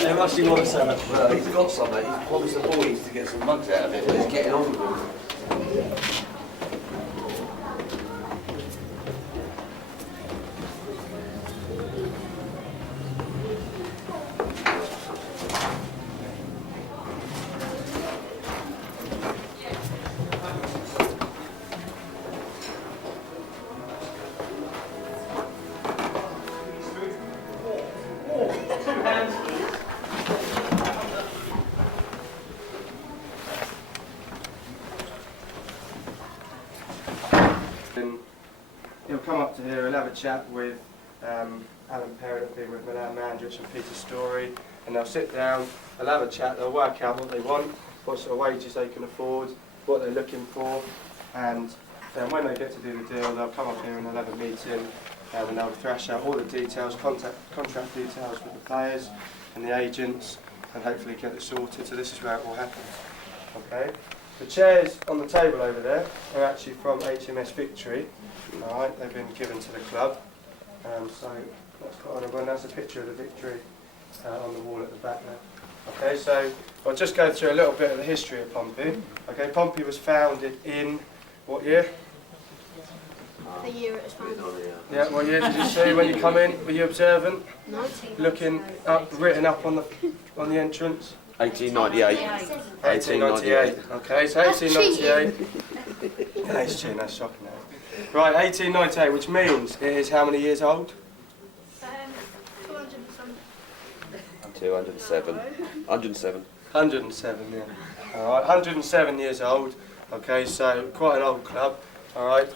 How much do you want to sell it? Well, he's got some. He's promised the boys to get some mugs out of it, but he's getting on with them. He'll come up to here, he'll have a chat with Alan Perrin, who'll be with Milan Mandrich and Peter Story, and they'll sit down, they'll have a chat, they'll work out what they want, what sort of wages they can afford, what they're looking for, and then when they get to do the deal, they'll come up here and they'll have a meeting, and they'll thrash out all the details, contract details with the players and the agents, and hopefully get it sorted. So this is where it all happens. Okay. The chairs on the table over there are actually from HMS Victory. Alright, they've been given to the club. So that's quite honourable, and that's a picture of the Victory on the wall at the back there. Okay, so I'll just go through a little bit of the history of Pompey. Okay, Pompey was founded in what year? The year it was founded. Yeah, what year did you see when you come in? Were you observant? 1998. Looking up, written up on the entrance? 1898. 1898. Okay, so 1898. That's cheating, that's shocking now. Right, 1898, which means it is how many years old? 207. 107. 107, yeah. Alright, 107 years old. Okay, so quite an old club. Alright,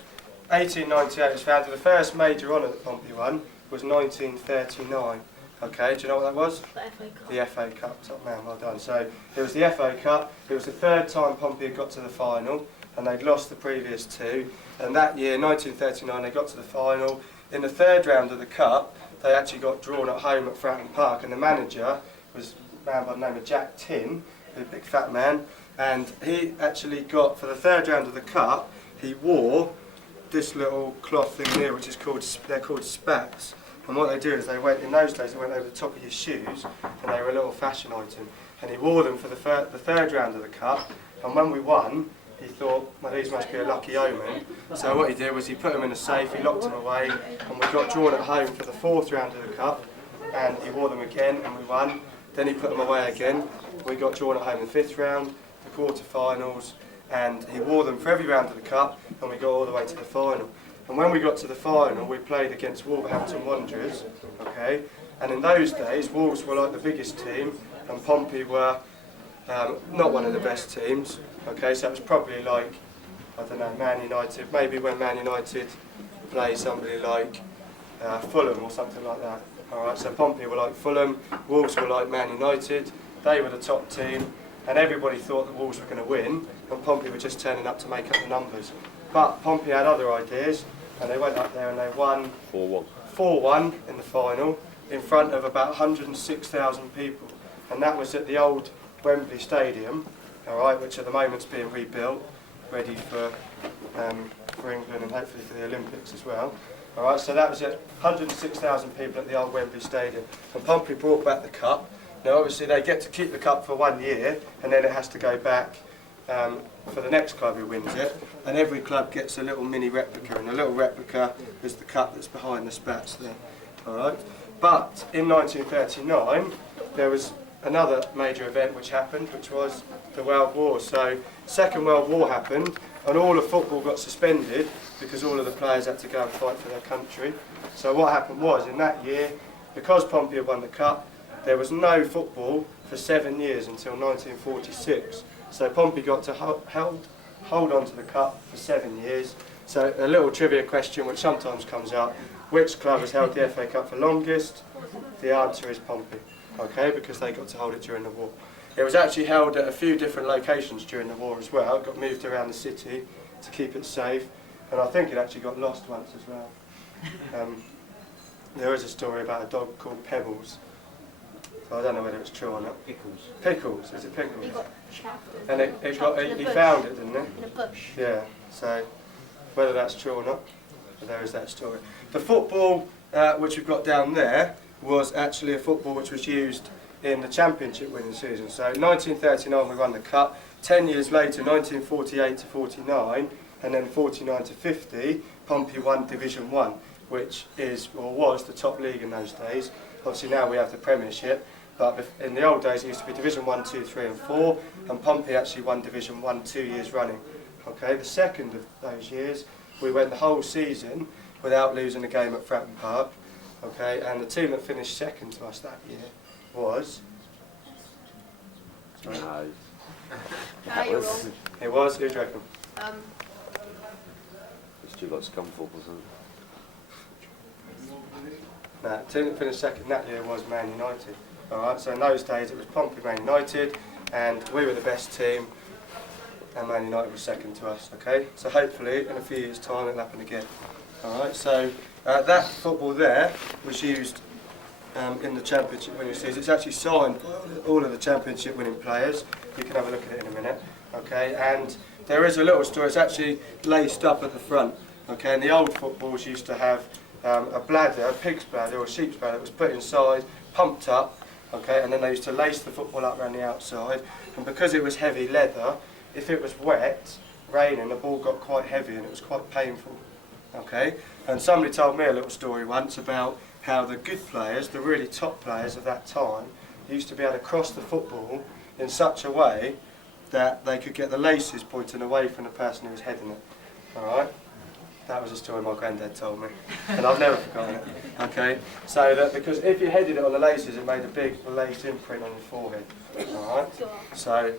1898 was founded. The first major honour that Pompey won was 1939. Okay, do you know what that was? The FA Cup. The FA Cup, top man, well done. So it was the FA Cup. It was the third time Pompey had got to the final, and they'd lost the previous two. And that year, 1939, they got to the final. In the third round of the Cup, they actually got drawn at home at Fratton Park, and the manager was a man by the name of Jack Tin, a big fat man, and he actually got, for the third round of the Cup, he wore this little cloth thing here, which is called, they're called spats. And what they do is they went, in those days, they went over the top of your shoes, and they were a little fashion item. And he wore them for the third round of the Cup, and when we won, he thought, well, these must be a lucky omen. So what he did was he put them in a safe, he locked them away, and we got drawn at home for the fourth round of the Cup, and he wore them again, and we won. Then he put them away again. We got drawn at home in the fifth round, the quarter-finals, and he wore them for every round of the Cup, and we got all the way to the final. And when we got to the final, we played against Wolverhampton Wanderers, okay? And in those days, Wolves were like the biggest team, and Pompey were not one of the best teams, okay? So it was probably like, I don't know, Man United, maybe when Man United play somebody like Fulham or something like that. Alright, so Pompey were like Fulham, Wolves were like Man United, they were the top team, and everybody thought that Wolves were going to win, and Pompey were just turning up to make up the numbers. But Pompey had other ideas, and they went up there and they won 4-1. 4-1 in the final, in front of about 106,000 people. And that was at the old Wembley Stadium, alright, which at the moment's being rebuilt, ready for England and hopefully for the Olympics as well. Alright, so that was at 106,000 people at the old Wembley Stadium. And Pompey brought back the cup. Now obviously they get to keep the cup for 1 year, and then it has to go back for the next club who wins it, and every club gets a little mini replica, and the little replica is the cup that's behind the spats there. Alright, but in 1939 there was another major event which happened, which was the World War. So Second World War happened, and all of football got suspended because all of the players had to go and fight for their country. So what happened was, in that year, because Pompey had won the cup, there was no football for 7 years until 1946. So Pompey got to hold on to the cup for 7 years. So a little trivia question which sometimes comes up, which club has held the FA Cup for longest? The answer is Pompey, okay, because they got to hold it during the war. It was actually held at a few different locations during the war as well. It got moved around the city to keep it safe, and I think it actually got lost once as well. There is a story about a dog called Pebbles. So I don't know whether it's true or not. Pickles. Pickles, is it Pickles? He got trapped. And he found it, didn't he? In a bush. Yeah, so whether that's true or not, but there is that story. The football which we've got down there was actually a football which was used in the championship winning season. So 1939 we won the cup, 10 years later 1948 to 49 and then 49 to 50 Pompey won Division 1, which is or was the top league in those days. Obviously now we have the Premiership, but in the old days it used to be Division 1, 2, 3 and 4, and Pompey actually won Division 1 2 years running. Okay, the second of those years we went the whole season without losing a game at Fratton Park. Okay, and the team that finished second to us that year was... No. You're wrong. It was, who do you reckon? It's too like scum football, isn't it? No, the team that finished second that year was Man United. Alright, so in those days it was Pompey, Man United, and we were the best team, and Man United was second to us, okay? So hopefully in a few years' time it'll happen again. Alright, so that football there was used in the championship winning season. It's actually signed by all of the championship winning players. You can have a look at it in a minute, okay? And there is a little story, it's actually laced up at the front, okay? And the old footballs used to have a bladder, a pig's bladder or a sheep's bladder that was put inside, pumped up, okay? And then they used to lace the football up around the outside. And because it was heavy leather, if it was wet, raining, the ball got quite heavy and it was quite painful, okay? And somebody told me a little story once about how the good players, the really top players of that time, used to be able to cross the football in such a way that they could get the laces pointing away from the person who was heading it. Alright? That was a story my granddad told me, and I've never forgotten it. Okay? So that because if you headed it on the laces, it made a big lace imprint on your forehead. Alright? So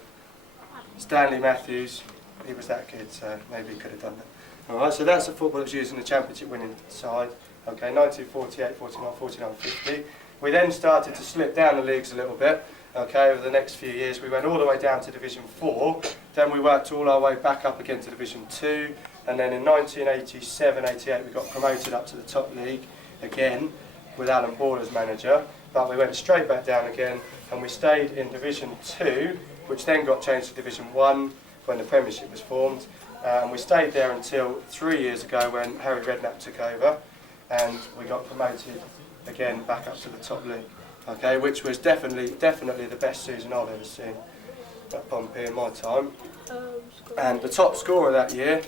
Stanley Matthews, he was that good, so maybe he could have done that. Alright, so that's the football that's used in the championship winning side. Okay, 1948, 49, 49, 50. We then started to slip down the leagues a little bit. Okay, over the next few years we went all the way down to Division 4, then we worked all our way back up again to Division 2, and then in 1987-88 we got promoted up to the top league again with Alan Ball as manager, but we went straight back down again and we stayed in Division 2, which then got changed to Division 1 when the Premiership was formed, and we stayed there until 3 years ago when Harry Redknapp took over and we got promoted again back up to the top league. Okay, which was definitely the best season I've ever seen at Pompey in my time. And the top scorer that year,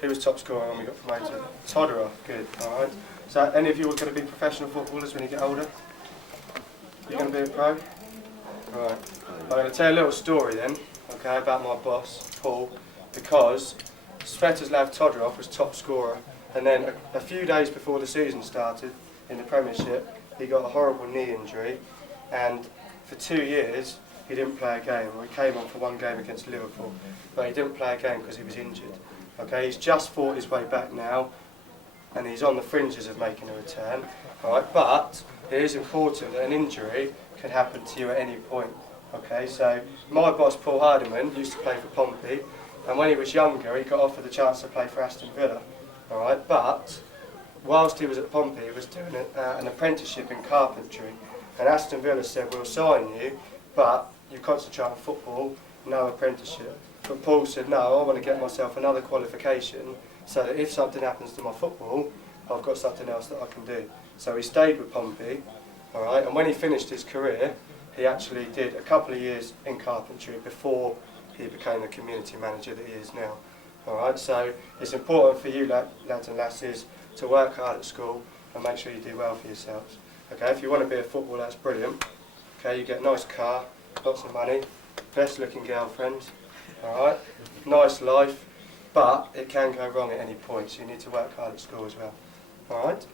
who was top scorer when we got promoted? Todderer, good, alright. So any of you are going to be professional footballers when you get older? You're going to be a pro? Right. I'm going to tell you a little story then, okay, about my boss, Paul, because Svetoslav Todorov was top scorer, and then a few days before the season started in the Premiership, he got a horrible knee injury, and for 2 years he didn't play a game. He came on for one game against Liverpool, but he didn't play a game because he was injured. Okay, he's just fought his way back now, and he's on the fringes of making a return. All right, but it is important that an injury can happen to you at any point. Okay, so my boss Paul Hardiman used to play for Pompey, and when he was younger he got offered the chance to play for Aston Villa. All right, but whilst he was at Pompey, he was doing an apprenticeship in carpentry, and Aston Villa said, we'll sign you, but you concentrate on football, no apprenticeship. But Paul said, no, I want to get myself another qualification so that if something happens to my football, I've got something else that I can do. So he stayed with Pompey, all right, and when he finished his career, he actually did a couple of years in carpentry before he became the community manager that he is now. All right, so it's important for you lads and lasses to work hard at school and make sure you do well for yourselves. Okay, if you want to be a footballer, that's brilliant. Okay, you get a nice car, lots of money, best looking girlfriend, alright, nice life, but it can go wrong at any point, so you need to work hard at school as well. Alright?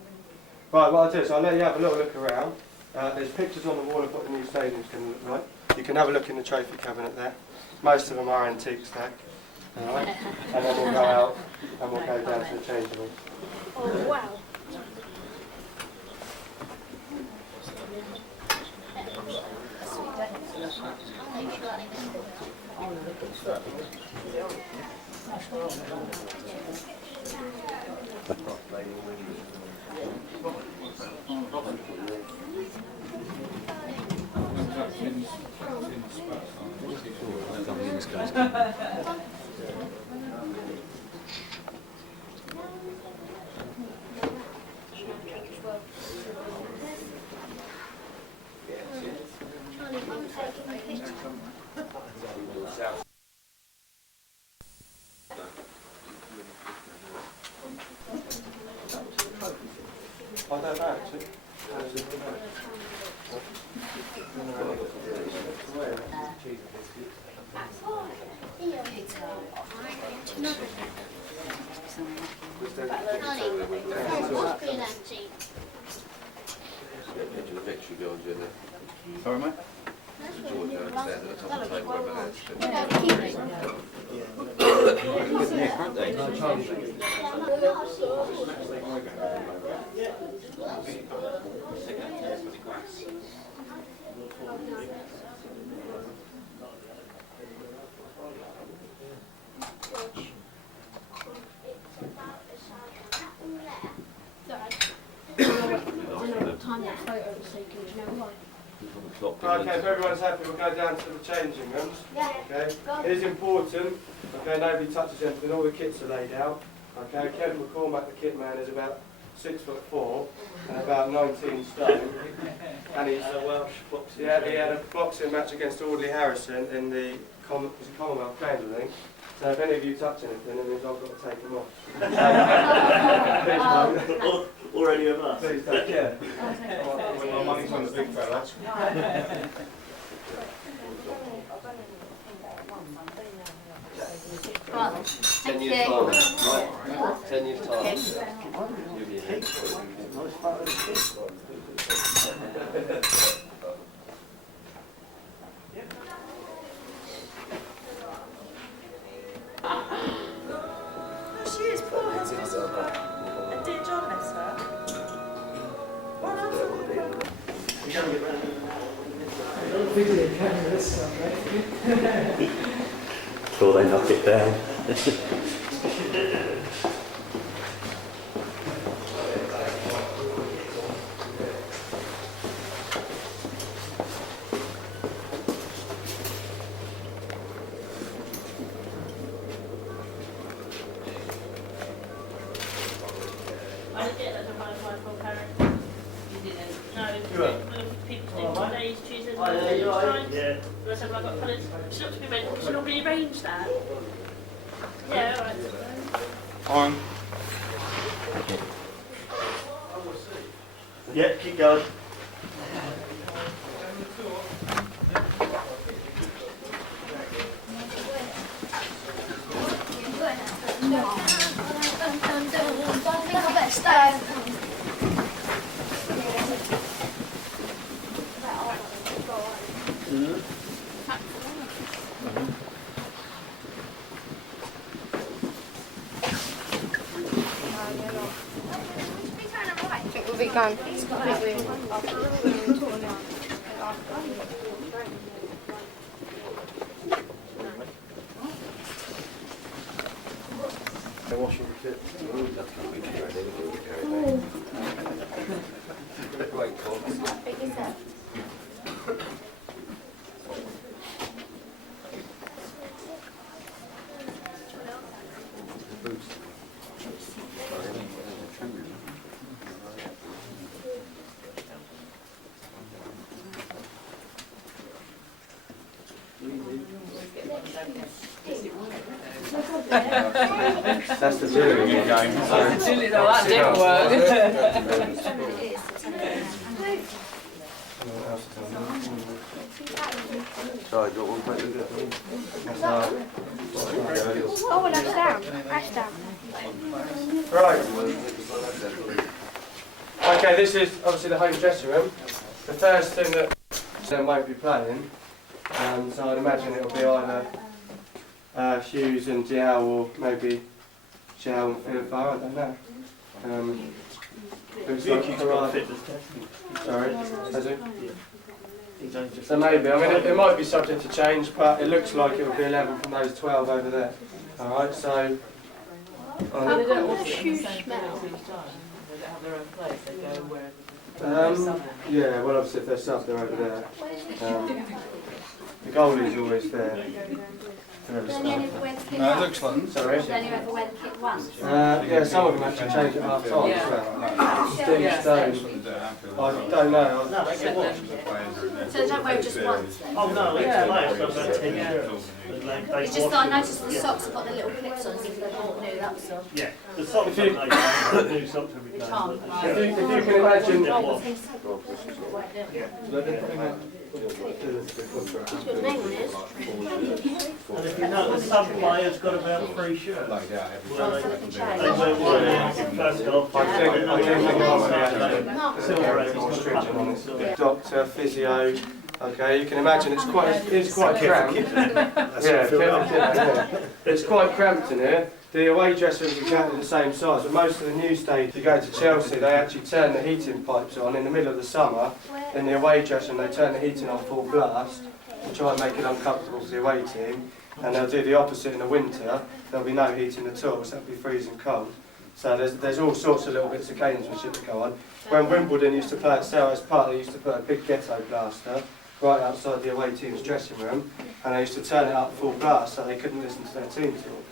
Right, what I'll do is I'll let you have a little look around. There's pictures on the wall of what the new stadium's going to look like. You can have a look in the trophy cabinet there. Most of them are antique stack. Alright? And then we'll go out and we'll go down to the changing room. Oh, wow. I don't know actually. Sorry, mate? Yeah, aren't they? Okay, if everyone's happy, we'll go down to the changing rooms. Okay, it is important. Okay, nobody touches anything. All the kits are laid out. Okay, Kevin McCormack, the kit man, is about 6'4" and about 19 stone. And he's a Welsh boxing. Yeah, he had a boxing match against Audley Harrison in the Commonwealth Games, I think. So if any of you touch anything, it means I've got to take them off. Please don't. Or any of us. Please don't. Yeah. My money's on the big fella. Right, 10 years time. Right. 10 years time. You'll be here. She is poor husband. And dear John, bless her. Well, Before they knock it down. I didn't get that done by my parent. You didn't? No, people do days, Tuesdays, Wednesdays, times. Yeah. I said, well, I've got colours. She looked at me and went, can you normally arrange that? Yeah, all right. On. Yeah, keep going. We'll be gone. They're washing the kit. That's going to be carried in. Great call. That's the theory game. That didn't work. Sorry, do you want one plate of it? Oh, and that's down. That's down. Right. Okay, this is obviously the home dressing room. The first thing that they won't be playing, so I'd imagine it'll be either Hughes and Diao, or maybe Diao and Philip, I don't know. Looks like Karate. Sorry, has it? So maybe, I mean, it might be subject to change, but it looks like it will be 11 from those 12 over there. Alright, so... How come the shoes smell? They don't have their own place, they go wherever. Yeah, well obviously if they're sub, they're over there. The goalie's always there. Only ever wear the kit No, it once. looks like. Sorry? Only ever wear the kit once. Yeah, some of them actually change at half time as well. Steve Yeah. Stone. I don't know. No, they get washed. So they don't wear it just once then? Oh no, it's Yeah. players got about 10 Yeah. shirts. They It's just wash that I them. noticed the socks have got the little clips on as if they're bought new, that was all. Yeah, the socks If you- don't make new socks every day. can't, but right. the If you shirts- can imagine... Get washed. She's got a name on it. And if you know, the sub players got about 3 shirts. Well, they wear one first off. I think it might be Mark. actually more stringent on it. Doctor, physio, okay, you can imagine it's quite cramped. Yeah, it's quite cramped in here. The away dressing is exactly the same size, but most of the new stage, you go to Chelsea, they actually turn the heating pipes on in the middle of the summer. In the away dressing, they turn the heating on full blast to try and make it uncomfortable for the away team. And they'll do the opposite in the winter. There'll be no heating at all, so it'll be freezing cold. So there's all sorts of little bits of gamesmanship that go on. When Wimbledon used to play at Selhurst Park, they used to put a big ghetto blaster right outside the away team's dressing room, and they used to turn it up full blast so they couldn't listen to their team talk.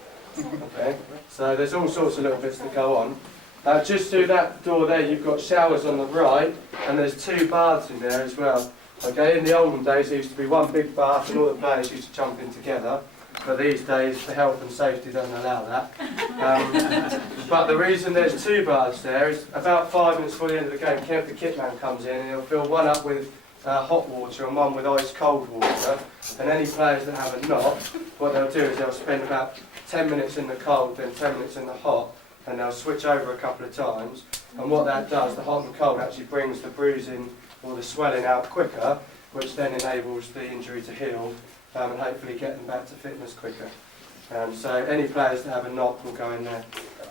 Okay, so there's all sorts of little bits that go on. Just through that door there, you've got showers on the right, and there's 2 baths in there as well. Okay, in the olden days, there used to be one big bath, and all the players used to jump in together. But these days, for health and safety, doesn't allow that. But the reason there's 2 baths there is about 5 minutes before the end of the game, Kev the kitman comes in, and he'll fill one up with hot water and one with ice cold water. And any players that have a knock, what they'll do is they'll spend about 10 minutes in the cold, then 10 minutes in the hot, and they'll switch over a couple of times. And what that does, the hot and cold actually brings the bruising or the swelling out quicker, which then enables the injury to heal and hopefully get them back to fitness quicker. So any players that have a knock will go in there.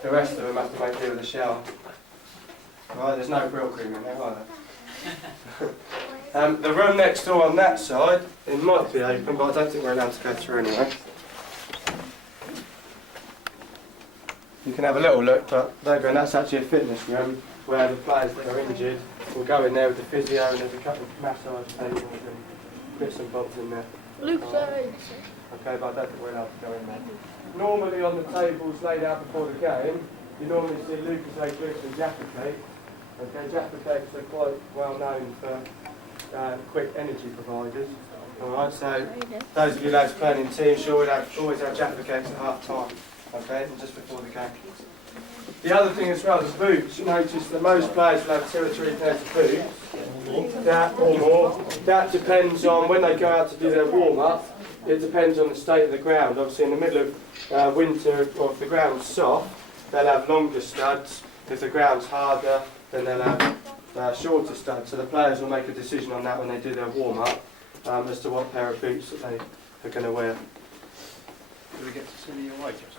The rest of them have to make do with a shower. Right, there's no brill cream in there either. The room next door on that side, it might be open, but I don't think we're allowed to go through anyway. You can have a little look, but there you go, and that's actually a fitness room where the players that are injured will go in there with the physio, and there's a couple of massage tables and bits and bobs in there. Luke's Okay, but I don't think we're allowed to go in there. Normally on the tables laid out before the game, you normally see Lucas drinks and Jaffa cake. Okay, Jaffa cakes are quite well known for quick energy providers. Alright, so those of you lads playing in teams should always have Jaffa cakes at half time. Okay, and just before the game. The other thing as well, the boots. You notice that most players will have 2 or 3 pairs of boots. That or more. That depends on when they go out to do their warm-up. It depends on the state of the ground. Obviously in the middle of winter, or if the ground's soft, they'll have longer studs. If the ground's harder, then they'll have shorter studs. So the players will make a decision on that when they do their warm-up as to what pair of boots that they are going to wear. Do we get to see the away dressing?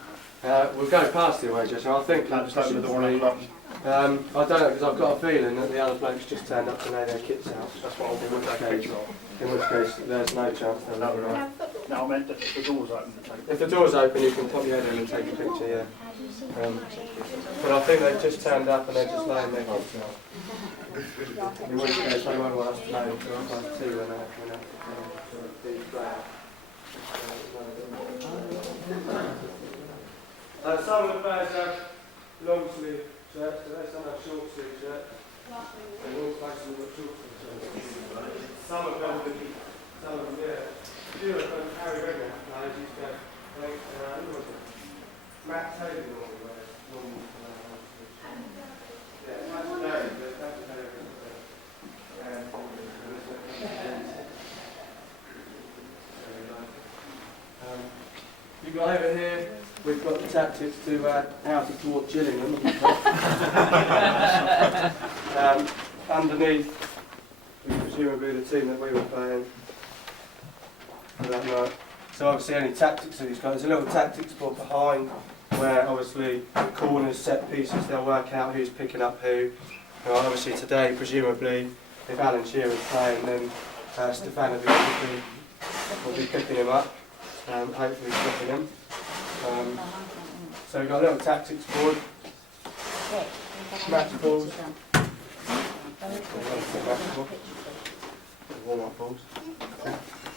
We'll go past the away dressing. I think Just open the door and unlock. I don't know, because I've got a feeling that the other blokes just turned up to lay their kits out. That's what I'll do with that cage. In which case, there's no chance they'll let it right. No, I meant that the door's open to take. If the door's open, you can pop your head in and take a picture, yeah. But I think they've just turned up and they're just laying their kits out. In which case, they won't want us to know until 2 when they're coming out to the player. Some of the players have long sleeve shirts, but some have short sleeve shirts. And all players have got short sleeve shirts. Some of them, yeah. A few of them, Harry Redknapp players used to have, who was it? Matt Taylor normally wears normal yeah, Matt Taylor, you got over here, we've got the tactics to how to thwart Gillingham. Underneath, presumably the team that we were playing for that night. So obviously any tactics that he's got, there's a little tactics board behind where obviously the corners, set pieces, they'll work out who's picking up who. And obviously today, presumably, if Alan Shearer's playing, then Stefanovic will be picking him up, hopefully stopping him. So we've got a little tactics board, match balls, warm-up balls.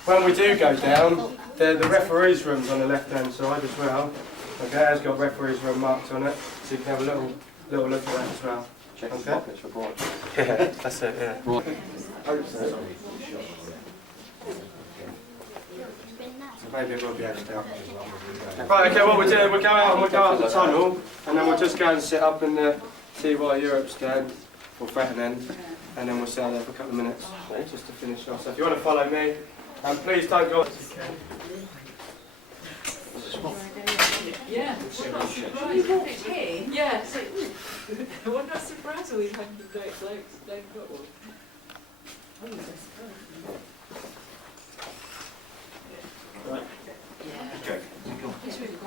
When we do go down, the referee's room's on the left-hand side as well. Okay, it's got referee's room marked on it, so you can have a little look at that as well. Check Okay. the pockets for broad. Yeah, that's it, yeah. So maybe it will be edged out. Right, okay, what we'll do, we'll go out and we'll go out the tunnel, and then we'll just go and sit up in the TY Europe stand, or Fratton end, and then we'll sit out there for a couple of minutes, just to finish off. So if you want to follow me, and please don't go... Yeah. You walked here? Yeah. What a surprise we had the day playing football. Right. Yeah. Okay. It's really good.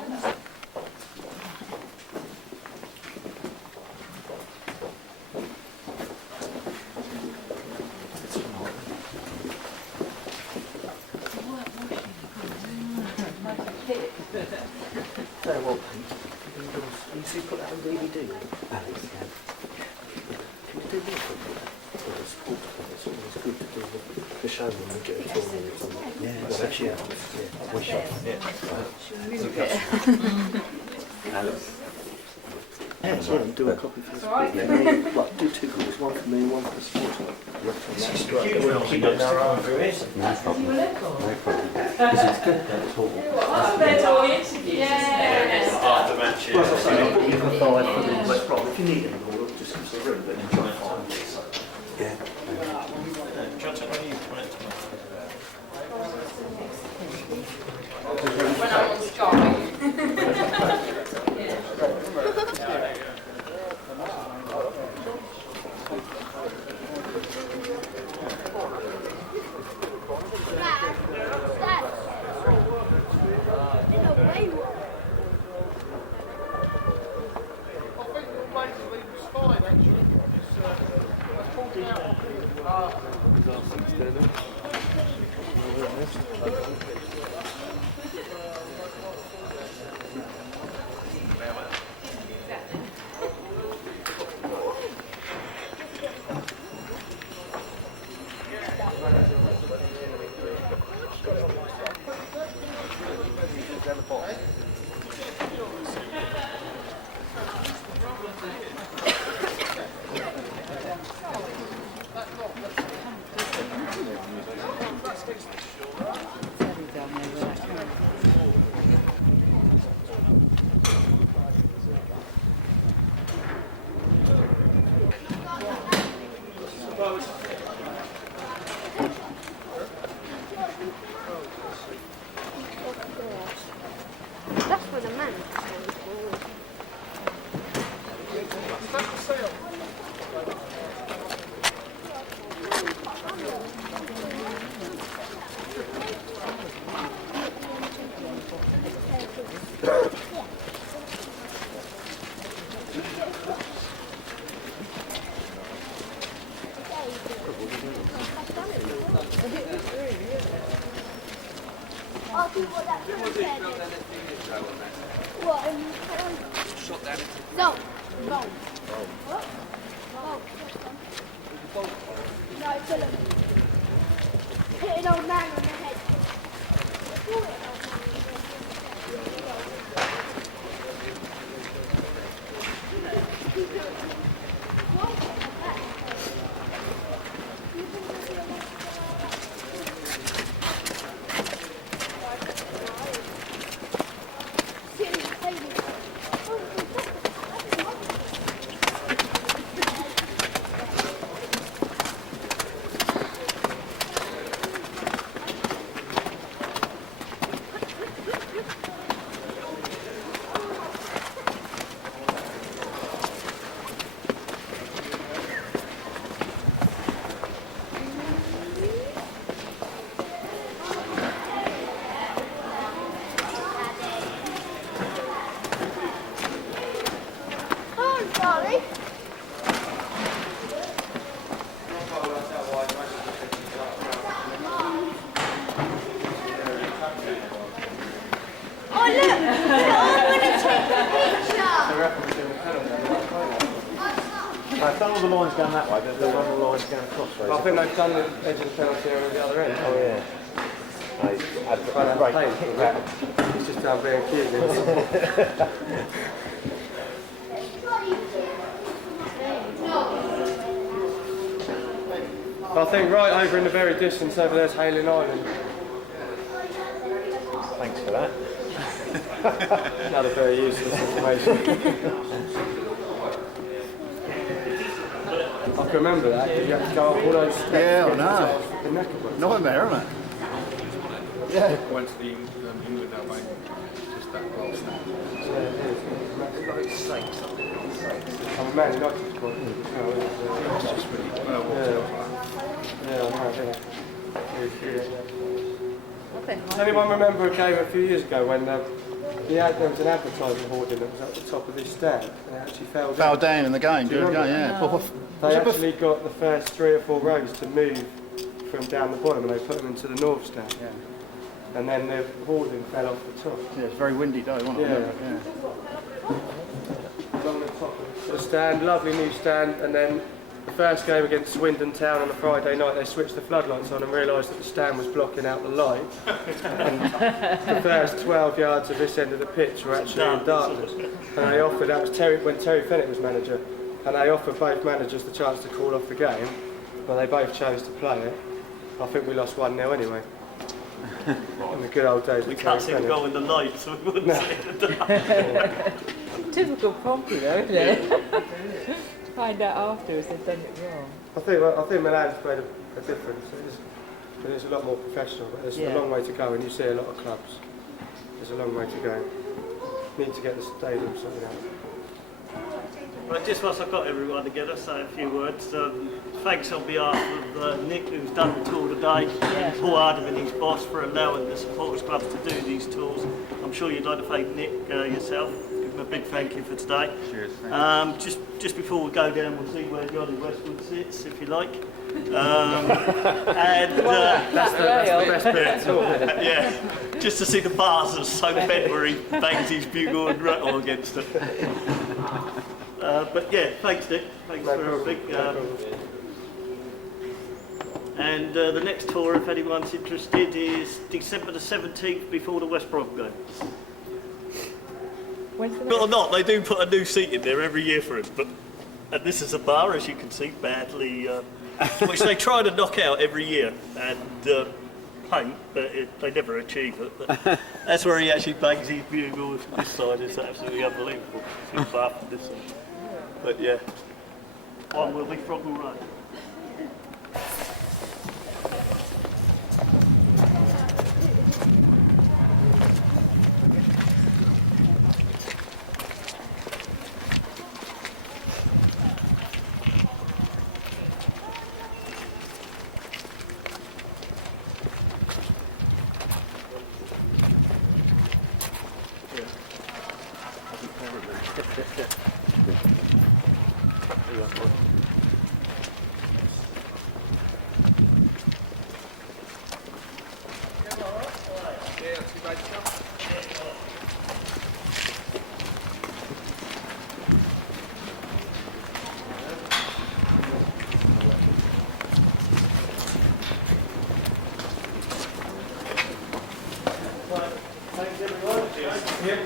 Very well, Pete. Can you see put that on DVD? Alex, can. Can you do that for me? It's always good to do the show when we get a tournament or something. Yeah, especially out. Yeah, we shot. Yeah. Alex. Yeah, sorry, do a copy for the right. Like, do two copies, one for me, one for the sports. We'll keep it in our own careers. No problem. No problem. Because it's good that it's all. That's all the interviews. Yeah. After matches. Well, as I say, I'll put you for 5 for the West Brom. If you need any more, just give us a ring, but then try and find me. Yeah. When I'm on Sky. That's for the man. I'll do what that said. What? Shot down into... No. No. What? No. No, kill him. Hit an old man on the head. Do it. the lines going that way, but they'll run the lines going crossways. I think they've done the edge of the penalty area at the other end. Oh yeah. It's just down being cute. I think right over in the very distance over there's Hailing Island. Thanks for that. Another very useless information. I can remember that because you had to go up all those steps. Yeah, I know. The Neckerwood. Nightmare, isn't it? Yeah. Went to the England that way, just that last stand. I'm a Man United supporter. It's just really Does anyone remember a game a few years ago when there was an advertising hoarding that was at the top of this stand and it actually fell down? Fell down in the game, Do you during the game, remember? yeah. They actually got the first 3 or 4 rows to move from down the bottom and they put them into the north stand. Yeah. And then the hoarding fell off the top. Yeah, it's a very windy day, wasn't it? Yeah. Along the top of the stand, lovely new stand, and then the first game against Swindon Town on a Friday night, they switched the floodlights on and realised that the stand was blocking out the light. And the first 12 yards of this end of the pitch were actually in darkness. And they offered, that was when Terry Fennett was manager, and they offered both managers the chance to call off the game, but they both chose to play it. I think we lost 1-0 anyway. In the good old days. We can't see the goal in the light, so we wouldn't say it. Typical Pompey though, isn't it? Find out afterwards they've done it wrong. I think Milan's made a difference. It is a lot more professional, but there's a long way to go, and you see a lot of clubs. There's a long way to go. Need to get the stadium sorted out. Right, just whilst I've got everyone together, say a few words. Thanks on behalf of Nick, who's done the tour today, and Paul Hardman, his boss, for allowing the supporters club to do these tours. I'm sure you'd like to thank Nick yourself. Give him a big thank you for today. Cheers. Just before we go down, we'll see where Johnny Westwood sits, if you like. That's the best bit. Yeah, just to see the bars are so bent where he bangs his bugle and rattle against it. But yeah, thanks Nick, thanks for everything. And the next tour, if anyone's interested, is December the 17th before the West Brom game. But or not, they do put a new seat in there every year for us. And this is a bar, as you can see, badly, which they try to knock out every year and paint, but they never achieve it. But that's where he actually bangs his bugle. This side is absolutely unbelievable. It's far from this side. But yeah, one will be Froggle Road.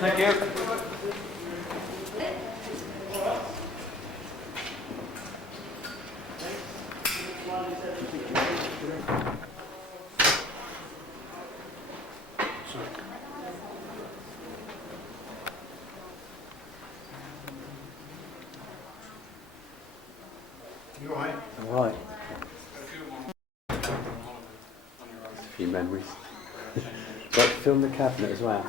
Thank you. You alright? All right. A few memories. So I film the cabinet as well.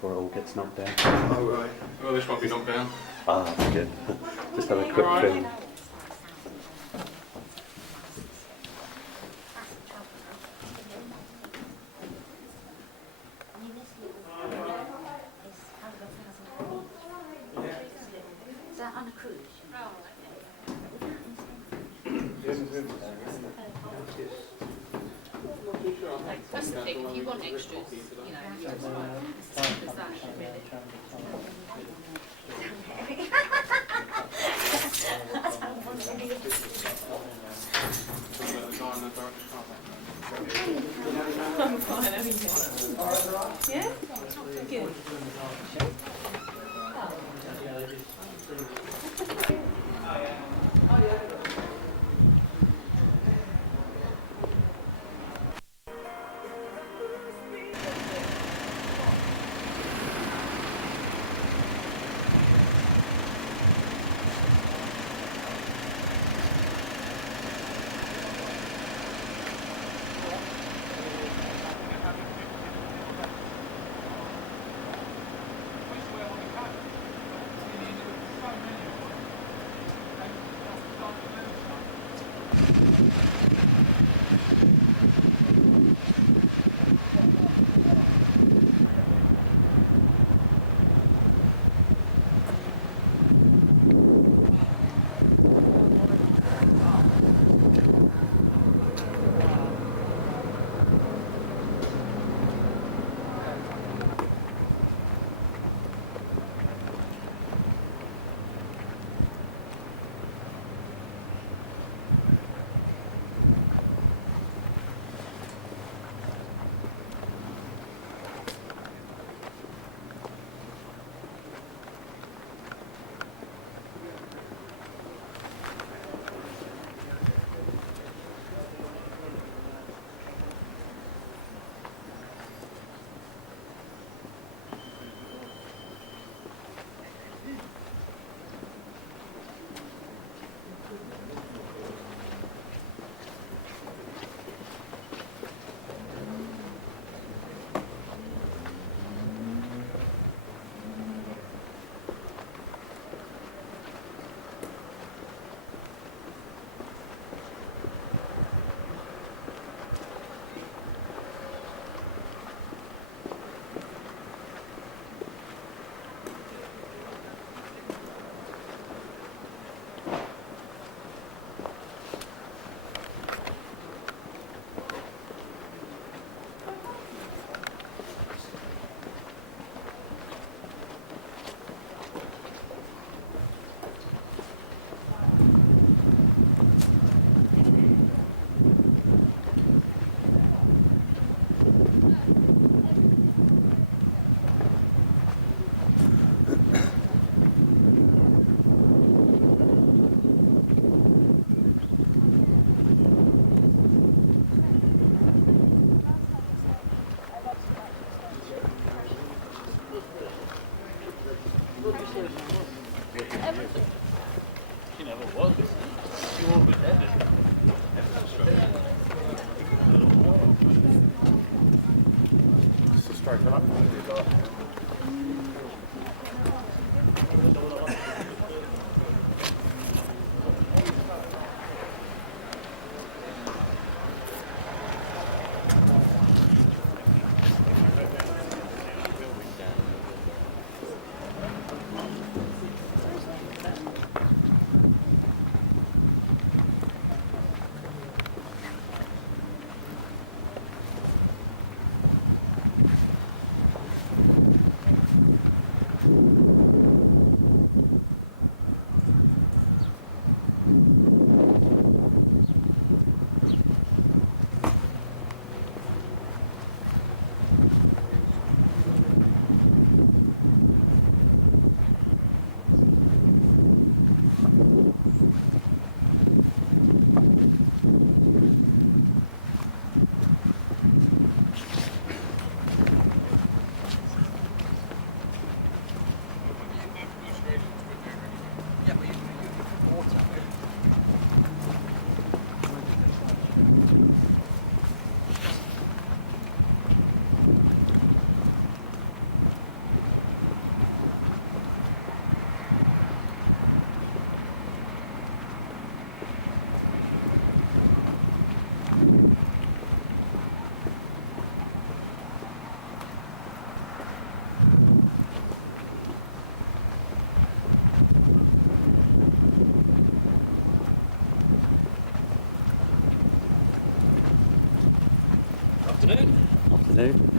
Before it all gets knocked down. Oh right. Well, this won't be knocked down. Ah, that's good. Just have a quick film. Is that on a cruise? That's the thing, if you want extras, you know, there's that. having it. Yeah? Good. Sure. Afternoon. Afternoon.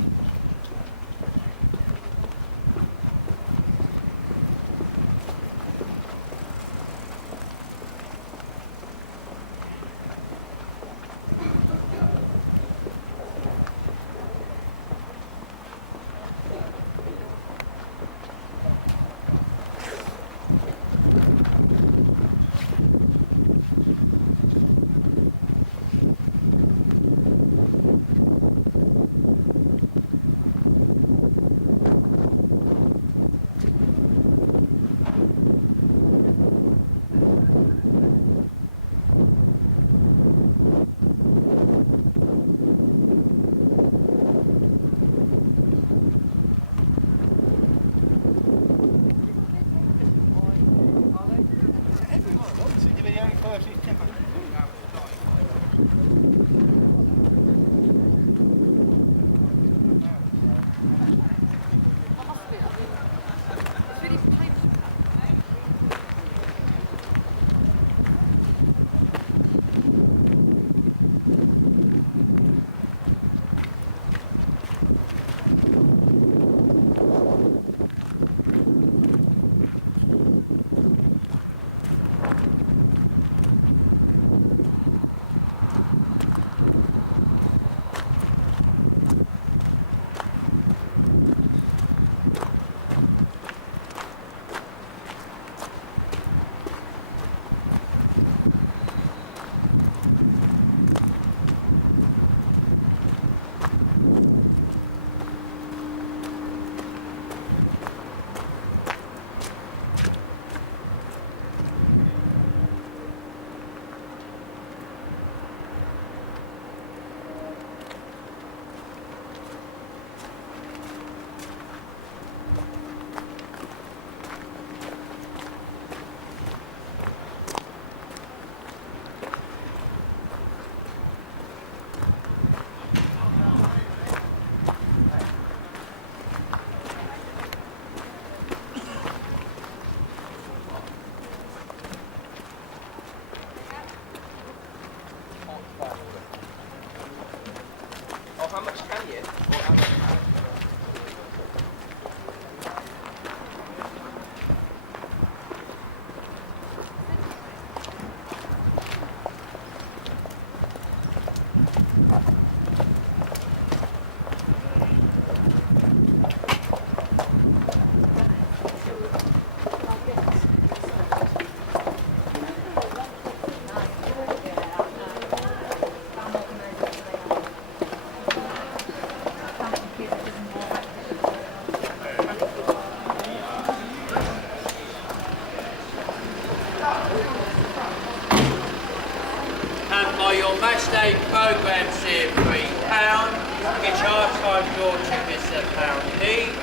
Matchday programmes here, £3. Guitar time door tickets £1 each.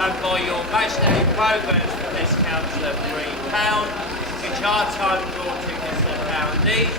And by your matchday programmes for this councillor £3. Guitar time door tickets £1 each.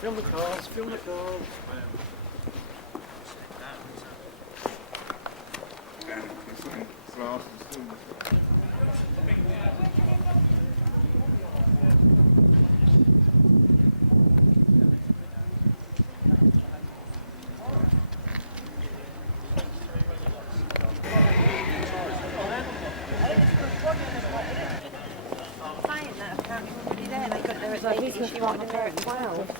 Film the cars, film the cars. She wanted to go at 12.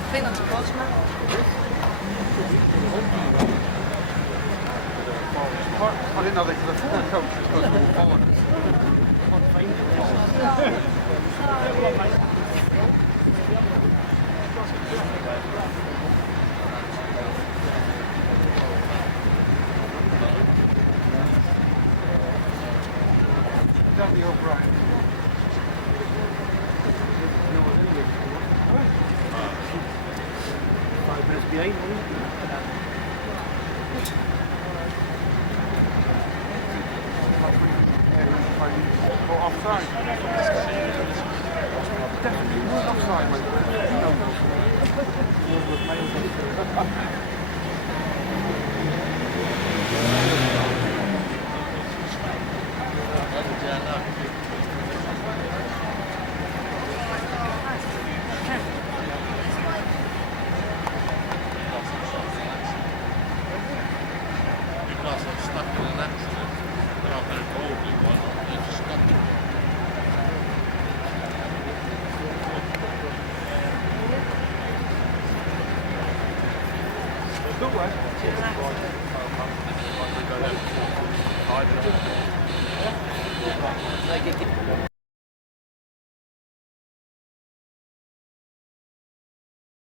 I think that's Portsmouth. I didn't know they could afford coaches because they were foreigners. Don't be O'Brien. Behind me. Offside. Definitely was offside, Good way. Cheers.